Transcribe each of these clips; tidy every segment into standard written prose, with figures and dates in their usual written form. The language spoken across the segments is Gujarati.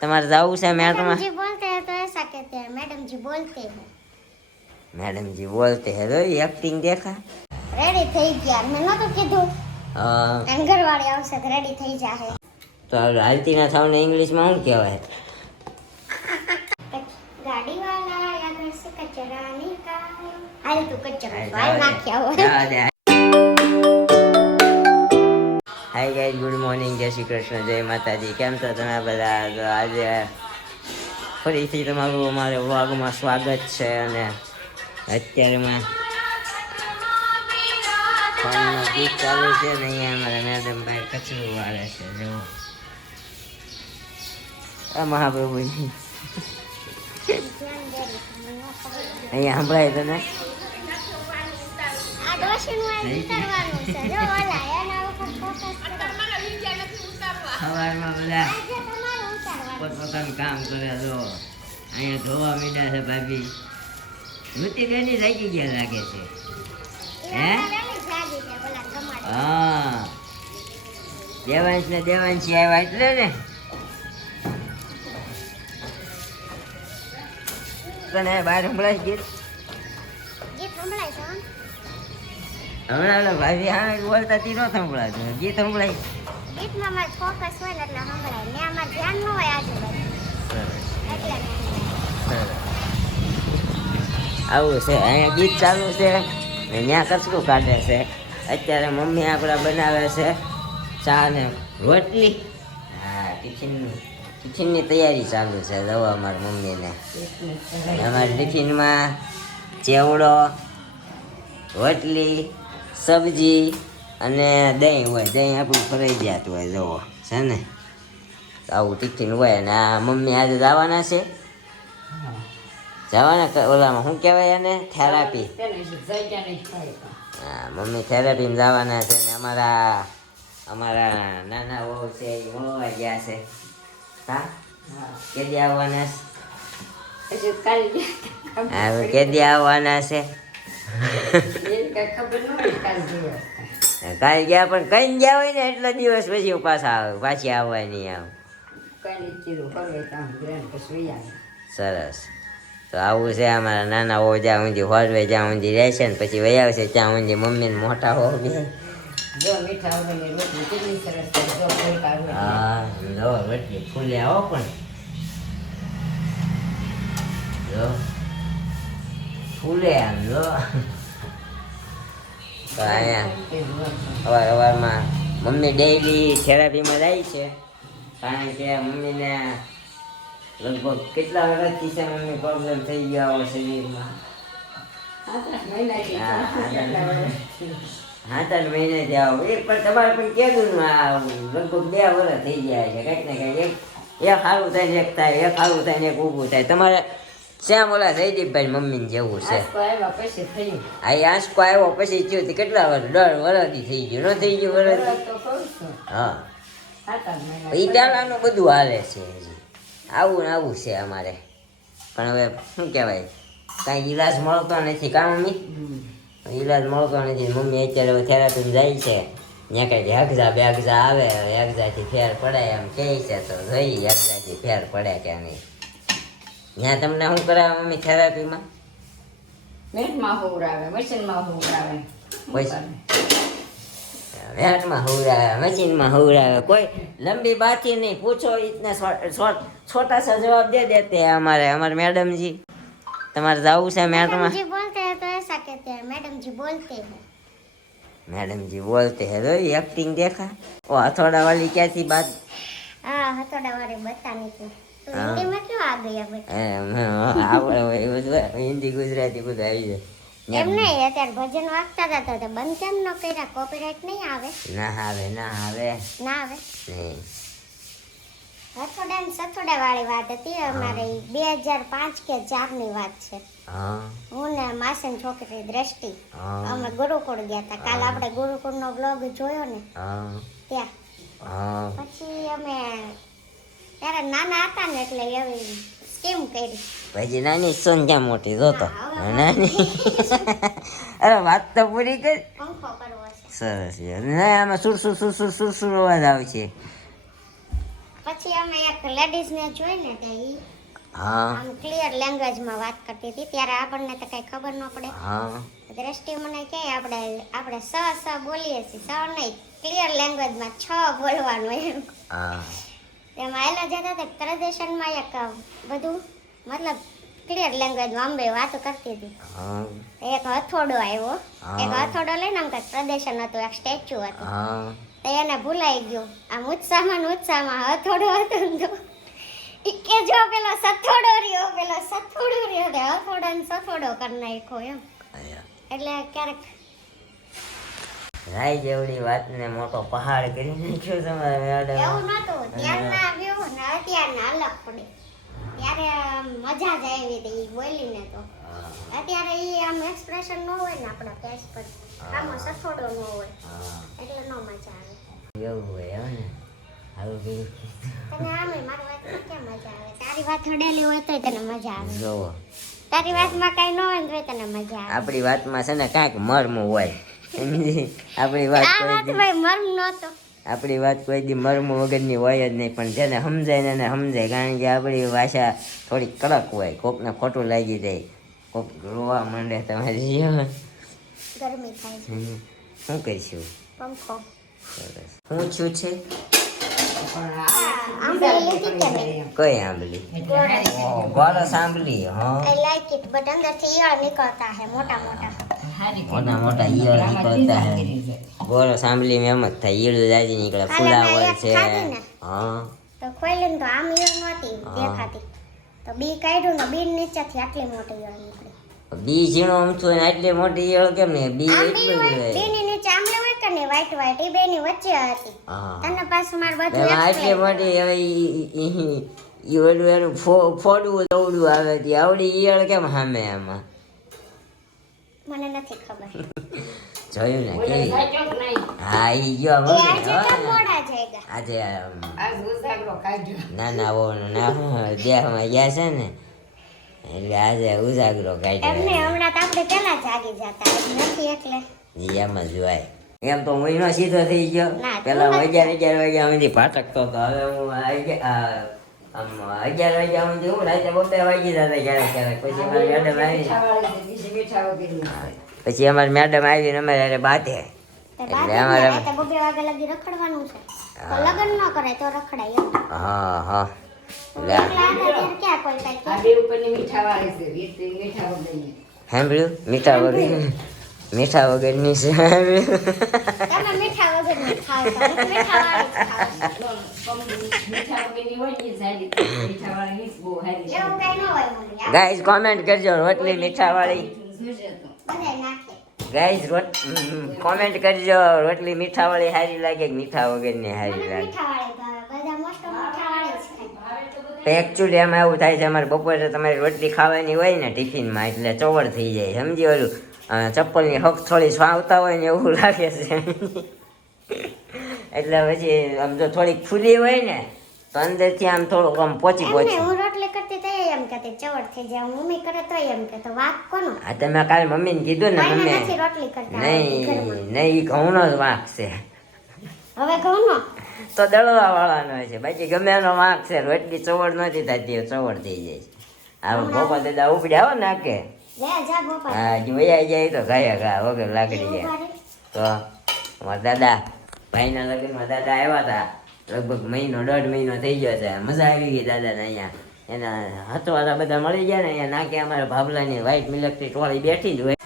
તમારે જવું છે મેડમ जी बोलते हैं तो ऐसा कहते हैं मैडम जी बोलते हैं मैडम जी बोलते हैं तो एक्टिंग देखा रेडी થઈ ગયા મેં નતો કીધું हाँ ઘરવાળી આવશે તો રેડી થઈ જાહે तो हालती ना थाव ने इंग्लिश में શું કહેવાય गाड़ी वाला या घर से कचरा निकाल हाल तू कचरा वाल नाख्या હોય हाय गाइस गुड मॉर्निंग जय श्री कृष्ण जय माताजी કેમ છો તમે બધા તો આજે ફરીથી તમારું અમારે વ્લોગમાં સ્વાગત છે અને અત્યારમાં ફોનનો ગીત ચાલુ છે ને અહીંયા અમારા મેડમ ભાઈ કચરું વાળે છે જો આ મહાપ્રભુજી અહીંયા સંભળાય તને આ ડોશીનું આ ઉતારવાનું છે જો ઓલા એના ઉપર ફોકસ કરો સવારમાં બધા આજે તમારું ઉતારવાનું પોતપોતાનું કામ કરે જો અહીંયા ધોવા મીડા છે ભાભી ઋતિબેની જાગી ગયા લાગે છે હે વેલી જાગી છે ઓલા કમાડ હા દેવાંશ ને દેવાંશી આવ્યા એટલે ને તને બહાર સંભળાય ગીત ગીત સંભળાય છે હં? હમણાં ઓલા ભાભી હા બોલતા તી નો સંભળાતું ગીત સંભળાય ગીતમાં મારે ફોકસ હોય ને એટલે સંભળાય ને આમાં ધ્યાન ન હોય આજુબાજુ એટલે આવું છે અહીંયા ગીત ચાલુ છે ને ત્યાં કચરું કાઢે છે અત્યારે મમ્મી આપણા બનાવે છે ચા ને રોટલી હા ટિફિનની તૈયારી ચાલુ છે દવા અમારી મમ્મીને અમારા ટિફિનમાં ચેવડો રોટલી સબ્જી અને દહીં હોય દહીં આપણું ફરજિયાત હોય જવો છે ને આવું ટિફિન હોય ને આ મમ્મી આજે જવાના છે જવાના ઓલામાં શું કહેવાય એને થેરાપી હા મમ્મી થેરાપીમાં જવાના છે ને અમારા નાના વહુ છે એ મળવા ગયા છે હા કેદી આવવાના હા કેદી આવવાના છે કાલ ગયા પણ કઈ ગયા હોય ને એટલા દિવસ પછી પાછી આવવાની આવ સરસ તો આવું છે અમારા નાના હો જ્યાં ઊંધી હોરવે જ્યાં ઊંધી રહેશે ને પછી વહી આવશે ત્યાં ઊંધી મમ્મી ને મોટા હો બે હા જો રોટલી ફૂલે આવો પણ જો ફૂલે આમ જો તો અહીંયા અવારમાં મમ્મી ડેઈલી થેરાપીમાં જાય છે કારણ કે મમ્મીને લગભગ કેટલા વર્ષથી છે મમ્મી પ્રોબ્લેમ થઈ ગયા હોય શરીરમાં 7-8 મહિને જાઓ એ પણ તમારે પણ કેદું લગભગ 2 વર્ષ થઈ જાય છે કંઈક ને કંઈક એક સારું થાય ને એક થાય એક સારું થાય ને એક ઊભું થાય તમારે શ્યામ ઓલા જયદીપભાઈ મમ્મીને જેવું છે આ આંસકો આવ્યો પછી થયું કેટલા વર્ષ 10 વર્ષથી થઈ ગયું ન થઈ ગયું વર્ષ હા એ પહેલાનું બધું હાલે છે હજી આવું ને આવું છે અમારે પણ હવે શું કહેવાય કાંઈ ઈલાજ મળતો નથી કાં મમ્મી ઈલાજ મળતો નથી મમ્મી અત્યારે થેરાપીમાં જાય છે ત્યાં કંઈક હેગઝા બેગઝા આવે હેગઝાથી ફેર પડે એમ કહે છે તો જોઈ હેગઝાથી ફેર પડે કે નહીં ત્યાં તમને શું કરાવે મમ્મી થેરાપીમાં મેટમાં હોવરાવે મશીનમાં હોવરાવે વેટમાં હુરાવે મશીનમાં હુરાવે કોઈ લંબી બાતથી નહીં પૂછો ઇતને छोटा सा जवाब दे देते हैं हमारे मैडम जी तुम्हारे जाऊ से मैडम जी बोलते हैं तो ऐसा कहते हैं मैडम जी बोलते हैं मैडम जी बोलते हैं तो एक्टिंग देखा वो हथौड़ा वाली क्या थी बात हाँ हथौड़ा वाली बतानी थी तो हिंदी में क्यों आ गया बेटा हिंदी गुजराती कुछ आई है એમ નહીં અત્યારે ભજન વાગતા હતા તો બંધ કેમ ન કર્યા કોપીરાઈટ નહીં આવે ના આવે ના આવે નહીં હથોડા ને સથોડા વાળી વાત હતી અમારે 2005 કે 4 ની વાત છે હું ને માસી છોકરી દ્રષ્ટિ અમે ગુરુકુળ ગયા હતા કાલ આપણે ગુરુકુળ નો બ્લોગ જોયો ને ત્યાં પછી અમે ત્યારે નાના હતા ને એટલે એવી સ્કીમ કરી પછી નાની સોનજા મોટી જોતો નાની અરે વાત તો પૂરી કર પંખો કરવો છે સરસ ના આમાં સુર સુર સુર સુર સુર સુર અવાજ આવે છે પછી અમે એક લેડીઝને જોઈને તે ઈ હા આમ ક્લિયર લેંગ્વેજમાં વાત કરતી હતી ત્યારે આપણને તો કઈ ખબર ન પડે. હા દ્રષ્ટિ મને કહે આપણે સ બોલીએ છીએ, સ નહીં, ક્લિયર લેંગ્વેજમાં છ બોલવાનું એમ. હા એમાં એલા જતા હતા પ્રદર્શનમાં એક બધું મતલબ ક્લિયર લેંગ્વેજમાં અંબે વાતો કરતી હતી. હા એક હથોડો આવ્યો, હા. એક હથોડો લઈને આમ કંઈક પ્રદર્શન હતું, એક સ્ટેચ્યુ હતું. હા તો એને ભૂલાઈ ગયું આમ ઉત્સાહમાં હથોડો હતો ને તો ઈ કે જો પેલો સથોડો રહ્યો તે હથોડાને સથોડો કરી નાખ્યો એમ. એટલે ક્યારેક રાય જેવડી વાતને મોટો પહાડ કરી નાખ્યો તમારે મેડમ. એવું નતું ત્યારના આવ્યું ને અત્યારના અલગ પડે. ત્યારે આમ મજા જ આવી હતી ઈ બોલીને તો. અત્યારે ઈ આમ એક્સપ્રેશન ન હોય ને આપણા ફેસ પર, આમાં સથોડો ન હોય એટલે ન મજા આવે. એવું હોય હે ને આવું કઈ તને આમે મારી વાતમાં કેમ મજા આવે? તારી વાત હડેલી હોય તોય તને મજા આવે, જોવો તારી વાતમાં કઈ ન હોય ને તોય તને મજા આવે. આપણી વાતમાં છે ને કાંઈક મર્મ હોય સમજી? આપણી વાત આ કોઈ વાત દી ભાઈ મર્મ નહોતો. આપણી વાત કોઈ દી મર્મ વગરની હોય જ નહીં, પણ જેને સમજાય ને એને સમજાય, કારણ કે આપણી ભાષા થોડી કડક હોય, કોકને ખોટું લાગી જાય, કોક રોવા માંડે તમારી જીવન. ગરમી થાય છે, શું કહીશું? પંખો. સરસ. શું છું છે? પણ આંબલી લીધી કે નહીં? કઈ આંબલી? ઓહ, ગોરસ આંબલી. હા I like it, but અંદરથી ઈયળ નીકળતા હે મોટા મોટા. મોટા મોટા ઈયળ નીકળતા હે. ગોરસ આંબલી માં એમ જ થાય, ઈયળ જાજી નીકળે, ફુલાવર છે. હા તો ખોલીને તો આમ ઈયળ નહોતી દેખાતી, તો બી કાઢ્યું ને બી નીચેથી આટલી મોટી ઈયળ નીકળી. બી ઝીણો ઊંચો ને આટલી મોટી ઈયળ કેમ ને? બી આમ એટલું બી જ હોય, હોય. બીની નીચે આમલી હોય કે નહીં, white ઈ બેની વચ્ચે હતી. હા તને પાછું મારે બધું એમાં આટલી explain મોટી હવે ઈ ઓલું એનું ફોડવું દવડું આવે તે આવડી ઈયળ કેમ સામે આમાં? મને નથી ખબર. જોયું ને બોલે કેવી? સાચો કે નહીં? હા ઈ જો એ મમ્મી, આજે હા. કેમ મોડા જાગ્યા? આજે આજ ઉજાગરો કાઢ્યો. નાના વહુનું નામ દેહમાં ગયા છે ને એટલે આજે ઉજાગરો એમને કાઢ્યો. હમણાં તો આપણે પેલા જાગી જતા, હજી નથી એટલે. ઈ એમ જ હોય. એમ તો હું નો સીધો થઈ ગયો. ના, પેલા તું હું 11 વાગ્યા સુધી ભાટકતો હતો, હવે હું 11 વાગ્યા સુધી હું રાતે 12 વાગી જતા ક્યારેક. પછી અમારી મેડમ આવી, મીઠાવાળી છે, બીજી મીઠા વગરની છે. પછી અમારી મેડમ આવીને અમારે હારે બાંધે. તો એટલે બાકી અમારે રાતે 2 વાગ્યા લગી રખડવાનું છે. તો લગ્ન ન કરે તો રખડાય એમ. હા હા તું એકલા હતા ત્યારે ક્યાં કોઈ કાંઈ આ કહે? બે ઉપરની મીઠાવાળી છે, વીસ મીઠા વગરની. સાંભળ્યું? મીઠા વગર મીઠા વગરની છે. તમે મીઠા વગરની ખાવ તો હું મીઠાવાળી જ ખાઉં. મીઠા વગરની હોય ને એ સારી, મીઠાવાળી ની જ બહુ સારી છે. એવું કાંઈ ન હોય મમ્મી. ગાઈસ કોમેન્ટ કરજો, રોટલી મીઠા વાળી. જોજે તો. બધાય નાખે. ગાઈસ કોમેન્ટ કરજો, રોટલી મીઠા વાળી સારી લાગે કે મીઠા વગરની સારી મને લાગે? મીઠાવાળી ભાવે. બધા મોસ્ટ મીઠાવાળી જ ખાય. તો એકચ્યુઅલી એમાં એવું થાય છે, અમારે બપોરે તમારી રોટલી ખાવાની હોય ને ટિફિનમાં, એટલે ચોવડ થઈ જાય, સમજી? ઓલું ચપ્પલની હક થોડી સ્વાવતા હોય ને એવું લાગે છે. એટલે પછી આમ જો થોડીક ફૂલી હોય ને તો અંદરથી આમ થોડુંક આમ પોચી એમને પોચી. હું રોટલી કરતી તો એમ કહેતી ચવડ થઈ જાય, મમ્મી કરે તો એમ કહેતો વાક કોનો? આ તમે કાલે મમ્મીને કીધું ને, કોઈને મમ્મી નથી રોટલી કરતા આવડતી ઘરમાં. નહીં નહીં, ઈ ઘઉંનો જ વાંક છે. હવે ઘઉંનો તો દળવા વાળાનો છે, બાકી ગમે એનો વાંક છે. રોટલી ચવડ નથી થતી, ચવડ થઈ જાય છે. આ ભોપા દાદા ઉપડ્યા હો નાકે, લે જા ગોપાલ. હા જોયા જાય તો ગયા ઘા વગર લાકડી ઉભા જાય. રહે. તો અમારા દાદા ભાઈના લગ્નમાં દાદા આવ્યા હતા, લગભગ મહિનો 1.5 મહિનો થઈ ગયો છે. મજા આવી ગઈ દાદાને અહીંયા. એના હથવાળા બધા મળી ગયા ને અહીંયા નાકે અમારા ભાભલાની વ્હાઈટ મિલકની ટોળી બેઠી જ હોય.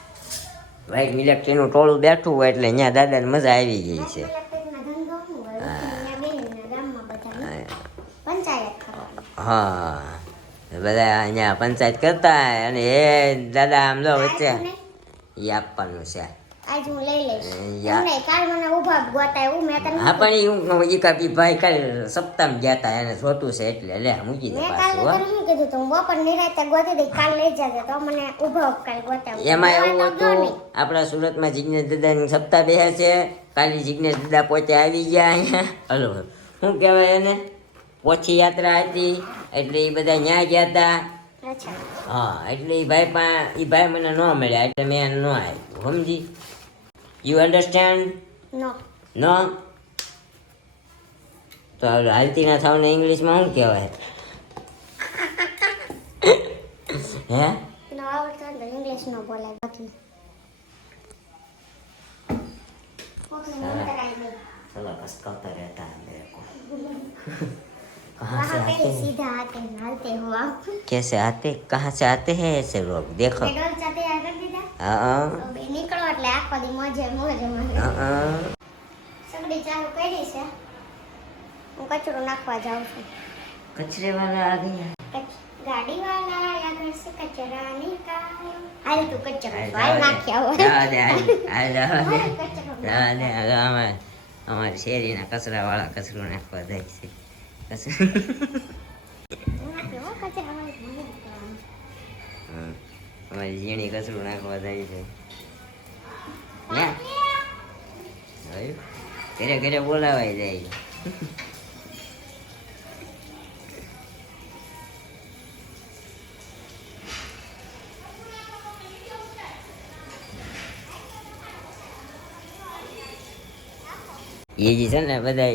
વ્હાઈટ મિલકટીનું ટોળું બેઠું હોય એટલે અહીંયા દાદાને મજા આવી ગઈ છે. ઇલેક્ટ્રિકનો ધંધો શું હોય? અહીંયા બેહીને ગામમાં બધાને પંચાયત કરવાની. હા બધા અહીંયા પંચાયત કરતા હોય અને એ દાદા આમ લો વચ્ચે આજ નહીં? એ આપવાનું છે. આજ હું લઈ લઈશ. યા. એમ નહીં, કાલ મને ઊભા ગોતા એવું મેં તને હા પણ એ કાપી ભાઈ કાલે સપ્તાહમાં ગયા હતા, એને જોતું છે એટલે લે મૂકી દે મેં પાછું. કાલે હો. તને શું કીધું તું બપોર નિરાતે ગોતી દઈ, કાલ લઈ જજે તો મને ઊભો કાલ ગોતાવું. એમાં એવું લેવા તો ગયો હતું, નહીં. આપણા સુરતમાં જિજ્ઞેશ દાદાની સપ્તાહ બેસે છે. કાલે જિજ્ઞેશ દાદા પોતે આવી ગયા અહીંયા. હલો શું કહેવાય એને, પોછી યાત્રા હતી એટલે એ બધા ન્યા ગયા હતા. અચ્છા. હા એટલે એ ભાઈ મને ન મળ્યા એટલે મેં ન આવ્યું, સમજી? You understand? નો. નો તો હાલતી ના થાવ ને ઇંગ્લિશમાં શું કહેવાય? હે નો આવડતો હોય તો ઇંગ્લિશ નો બોલાય બાકી ઓકે મને કરાઈ દે चलो बस करता रहता है मेरे को वहाँ पे सीधा आते हैं हालते हो आप कैसे आते कहाँ से आते हैं ऐसे लोग देखो पेट्रोल चाहते हैं कर दीदा हाँ હવે નીકળો એટલે આખો દી મોજે મોજે મને સગડી ચાલુ કરી છે હું કચરો નાખવા જાઉં છું कचरे वाला आ गया गाड़ी वाला या घर से कचरा निकालो हाल तू कचरो हाल नाख्या हो અમારી શેરીના કચરા વાળા કચરો નાખવા જાય છે અમારી ઝીણી કચરું નાખવા જાય છે ઘરે ઘરે બોલાવાય જાય એ જે છે ને બધા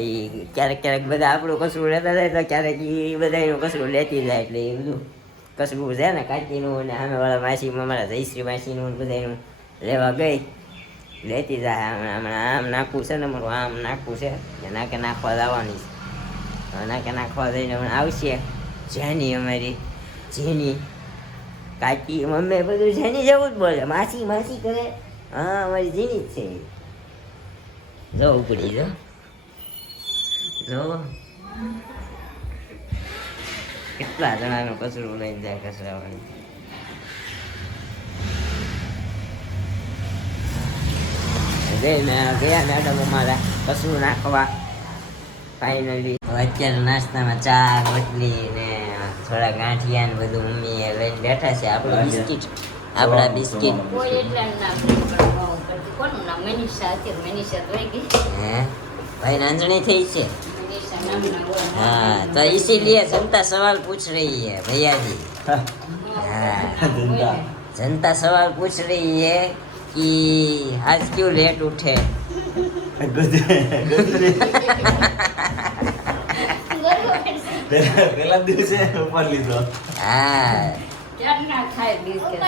ક્યારેક ક્યારેક બધા આપણું કચરું લેતા જાય તો ક્યારેક એ બધા એનું કચરું લેતી જાય એટલે એ બધું કચરું છે ને કાચીનું અને સામેવાળા માસીમાં મારા જયશ્રી માસીનું બધા એનું લેવા ગઈ લેતી જાય હમણાં આમ નાખવું છે ને મારું આમ નાખવું છે નાકે નાખવા જવાની છે નાકે નાખવા જઈને હમણાં આવશે જેની અમારી જેની કાચી મમ્મી બધું જેની જેવું જ બોલે માસી માસી કરે હા અમારી જેની જ છે જો ઉપડી જો કેટલા જણાનું કચરું લઈને જાય કચરા વાળી ગયા મેડમ અમારા કચરું નાખવા ફાઇનલી અત્યારે નાસ્તામાં ચા રોટલી ને થોડા ગાંઠિયા ને બધું મમ્મીએ લઈને બેઠા છે આપણું બિસ્કિટ આપણા બિસ્કિટ કોઈ એટલા નામ કોનું નામ મનીષા હતી મનીષા તો ગઈ હે ભાઈ નાંજણી થઈ છે મનીષા નામ ના હોય हाँ तो इसीलिए जनता सवाल पूछ रही है भैया जी हाँ जनता सवाल पूछ रही है कि आज क्यों लेट उठे પેલા દિવસે ઉપર લીધો हाँ ક્યારના ખાય બિસ્કિટ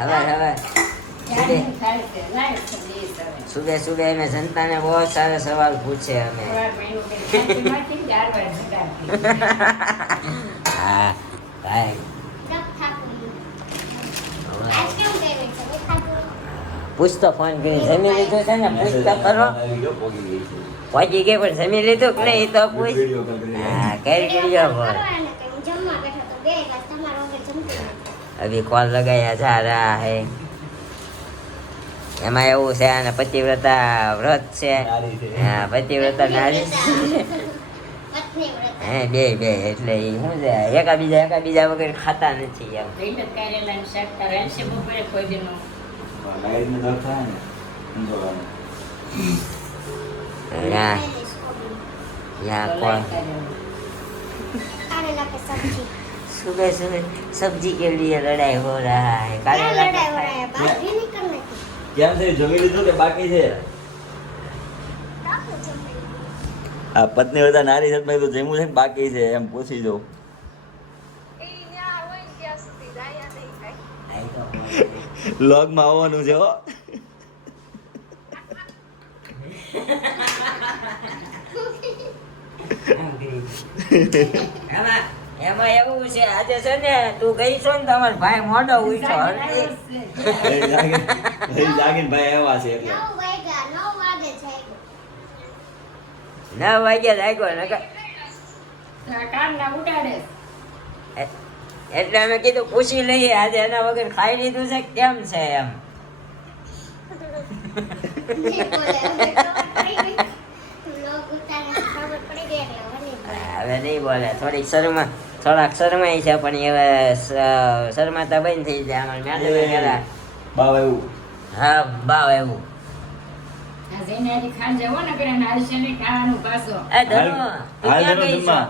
हवा हवा ક્યારના ખાય છે લાઈટ થઈ ગઈ છે सुबह सुबह में जनता ने बहुत सारे सवाल पूछे हमें થોડા મહિનો કે ખાતી 4 વાર જગાડતી हाँ भाई જબ થાકું આજ કેમ કર્યું છે દેખાતું પૂછ તો ફોન કરી જમી લીધું છે ને પૂછ તો કરો પહોંચી ગઈ પણ જમી લીધું કે નહીં તો પૂછ હા કરી કર્યો ફોન કરવાને કે હું જમવા બેઠો તો બે glass તમારો વગર જમતી નથી अभी कॉल लगाया जा रहा है એમાં એવું છે અને પતિવ્રતા વ્રત છે હા પતિવ્રતા નારી પત્ની વ્રત હે બે બે એટલે ઈ શું છે એકાબીજા વગર ખાતા નથી એમ રીંગણ કારેલાનું શાક તો રહેશે બપોરે કોઈ દીનું લાઈટ ને દર્દ થાય ને यहाँ यहाँ कौन करेला के सब्जी सुबह सुबह सब्जी के लिए लड़ाई हो रहा है क्या कारेला लड़ाई हो रहा है बात भी नहीं करने की કેમ છે જમી લીધું કે બાકી છે આ પત્ની હતા નારી છે મેં તો જમ્યું છે કે બાકી છે એમ પૂછી દઉં आई तो વ્લોગમાં આવવાનું છે હો એમાં એવું છે આજે છે ને તું ગઈ છો ને તમારો ભાઈ મોઢો ઉઠ્યો જાગીને ભાઈ આવ્યા છે એટલે 9 વાગે છે 9 વાગે લાગ્યો ને કારના ઉડાડે એટલે અમે કીધું પૂછી લઈએ આજે એના વગર ખાઈ લીધું છે કેમ છે એમ જે બોલે હવે ખબર પડી ગઈ લોગ ઉતારે ખબર પડી ગઈ એટલે હવે નહીં બોલે થોડાક શરમાય છે પણ હવે શરમાતા બંધ થઈ જાય અમારે મેડમે કહેલા બાવ એવું હા બાવ એવું આ જઈને આજે ખાંજે હો ને કરે નારશેલી ખાવાનું પાછો એ ધનુ તું હાલ ક્યાં ધનુ ગઈ છો જમવા.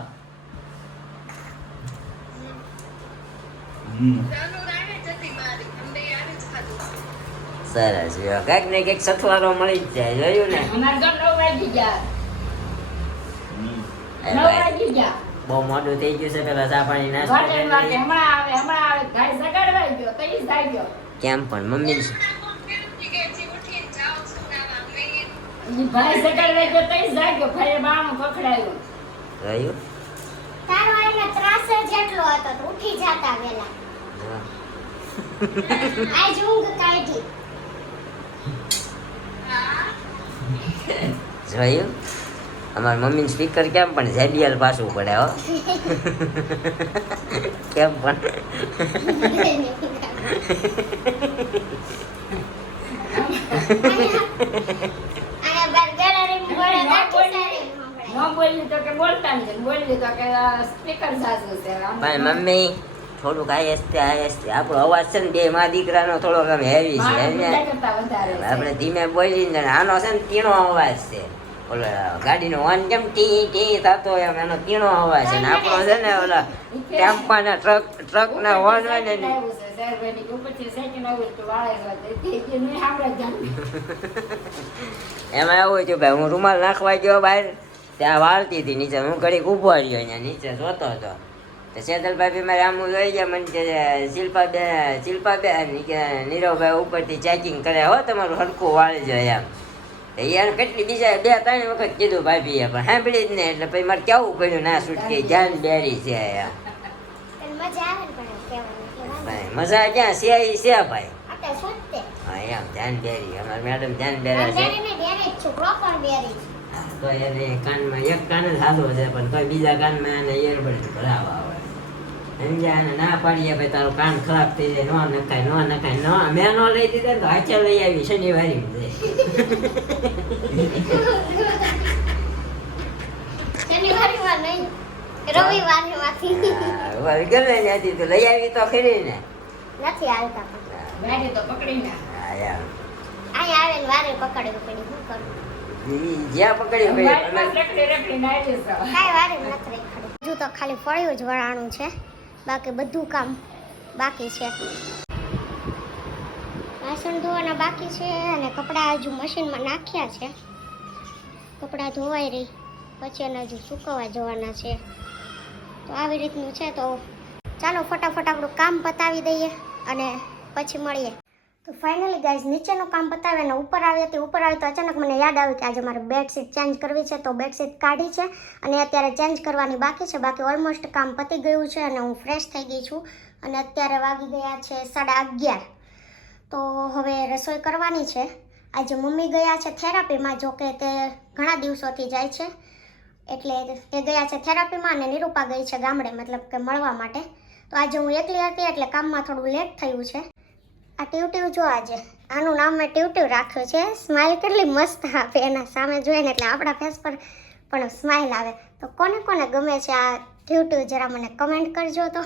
હમ. સરસ જો કંઈક ને કંઈક સથવારો મળી જ જાય જોયું ને અમારે તો 9 વાગી ગયા હમ. 9 વાગી ગયા. બહુ મોડું થઈ ગયું છે પેલા ચા પાણી નાસ્તો વાટે કરી વાટે લઈએ. હમણાં આવે ભાઈ જગાડવા ગયો કઈ જાય ગયો કેમ પણ મમ્મી ઈ ભાઈ જગાડવા ગયો કઈ જાય ગયો ભાઈએ બાણું પકડાયું રહ્યું તારો એને ત્રાસ જ એટલો હતો તો ઉઠી જાતા વેલા આજ ઊંઘ કાઢી જોયું અમાર મમ્મી સ્પીકર કેમ પણ JBL પાછું પડે હો કેમ પણ આયા બાર ગેલેરી બોલે દાટી સારી ન બોલી તો કે બોલતા નહીં બોલી તો કે સ્પીકર સાસુ છે પણ મમ્મી થોડુંક આયસ્તે આપણો અવાજ છે ને બે માં દીકરાનો થોડોક આમ હેવી છે એને આપણે ધીમે બોલી ને આનો છે ને તીણો અવાજ છે ઓલો ગાડીનો હોર્ન કેમ ટી ટી થતો હોય એમ એનો તીણો અવાજ છે ને આપણો છે ને ઓલા ટેમ્પાના ટ્રક ના હોર્ન હોય ને એમાં એવું થયું ભાઈ હું રૂમાલ નાખવા ગયો બહાર ત્યાં વાળતી હતી નીચે હું ઘડીક ઊભો રહ્યો અહીંયા નીચે જોતો હતો તો સેતલભાઈ મારે આમ જોઈ ગયા મને કે શિલ્પાબેન કે નીરવભાઈ ઉપરથી ચેકિંગ કરે હો તમારું હરખું વાળી જાય એમ એને કેટલી બીજા 2-3 વખત કીધું ભાભીએ પણ સાંભળી જ નહીં એટલે પછી મારે કેવું પડ્યું ના છૂટકી જાન બેરી છે એમ મજા આવે ને પણ કહેવાનું ભાઈ મજા ક્યાં છે ઈ છે ભાઈ આટે સોતે હા એમ ધ્યાન બેરી અમારા મેડમ ધ્યાન બેરા છે બેરી ને બેરી છું પ્રોપર બેરી તો એને કાનમાં એક કાન જ હાલો છે પણ કોઈ બીજા કાનમાં એને એરબડ ભરાવા આવે સમજ્યા અને ના પાડીએ ભાઈ તારું કાન ખરાબ થઈ જાય ન નખાય મેં ન લઈ દીધા ને તો હાચે લઈ આવી શનિવારે શનિવારમાં નહીં રવિવારે માંથી ગમે ત્યાંથી તો લઈ આવી તો ખરી ને નથી હાલતા પણ ગાડી તો પકડી ના હા યાર અહીંયા આવે ને વારે પકડવી પડી શું કરું ઈ જ્યાં પકડી ભાઈ રખડી નાખી છે કાંઈ વારે નથી રેખાડી હજુ તો ખાલી ફળિયું જ વળાણું છે બાકી બધું કામ બાકી છે વાસણ ધોવાના બાકી છે અને કપડાં હજુ મશીનમાં નાખ્યા છે કપડાં ધોવાઈ રહી પછી એને હજુ સૂકવવા જવાના છે તો આવી રીતનું છે તો ચાલો ફટાફટ આપણું કામ પતાવી દઈએ અને પછી મળીએ તો ફાઇનલી ગાઈઝ નીચેનું કામ પતાવી અને ઉપર આવી તો અચાનક મને યાદ આવ્યું કે આજે મારે બેડશીટ ચેન્જ કરવી છે તો બેડશીટ કાઢી છે અને અત્યારે ચેન્જ કરવાની બાકી છે બાકી ઓલમોસ્ટ કામ પતી ગયું છે અને હું ફ્રેશ થઈ ગઈ છું અને અત્યારે વાગી ગયા છે 11:30 તો હવે રસોઈ કરવાની છે આજે મમ્મી ગયા છે થેરાપીમાં જો કે તે ઘણા દિવસોથી જાય છે એટલે તે ગયા છે થેરાપીમાં અને નિરૂપા ગઈ છે ગામડે મતલબ કે મળવા માટે તો આજે હું એકલી હતી એટલે કામમાં થોડું લેટ થયું છે આ ટીવ જો આજે આનું નામ મેં ટીવ રાખ્યું છે સ્માઇલ કેટલી મસ્ત આપે એના સામે જોઈને એટલે આપણા ફેસ પર પણ સ્માઇલ આવે તો કોને કોને ગમે છે આ ટીવ જરા મને કમેન્ટ કરજો તો